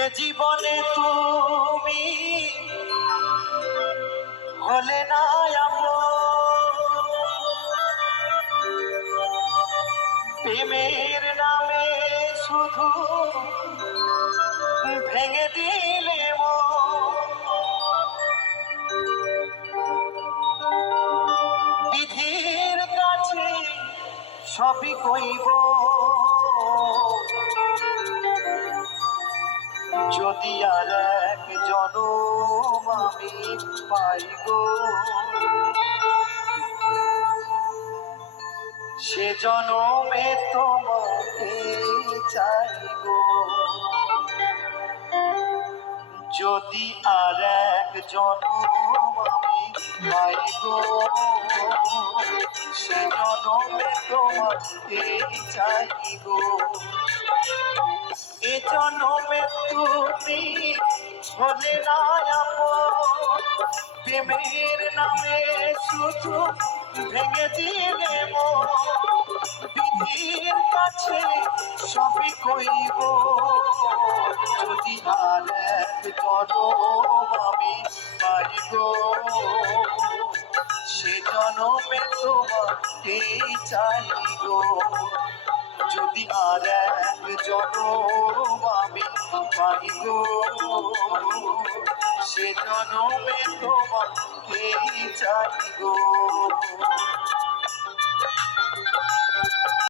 এ জীবনে তুমি হলে না প্রেমের নামে শুধু ভেঙে দিলে বিধির কাছে সবই কইব যদি আর এক জনম আমি পাই গো, সে জনমে তোমাকে চাই গো। যদি আর এক জনম আমি পাই গো, সে জনমে তোমাকে চাই গো। এ জনমে তুমি হলে না প্রেমের নামে শুধু ভেঙে দিলে বিধির কাছে সবই কইব যদি আর এক জনম আমি পাই গো, সে জনমে তোমাকে চাই গো। যদি আর এক জনম আমি পাই গো, সে জনমে তোমাকে চাই গো।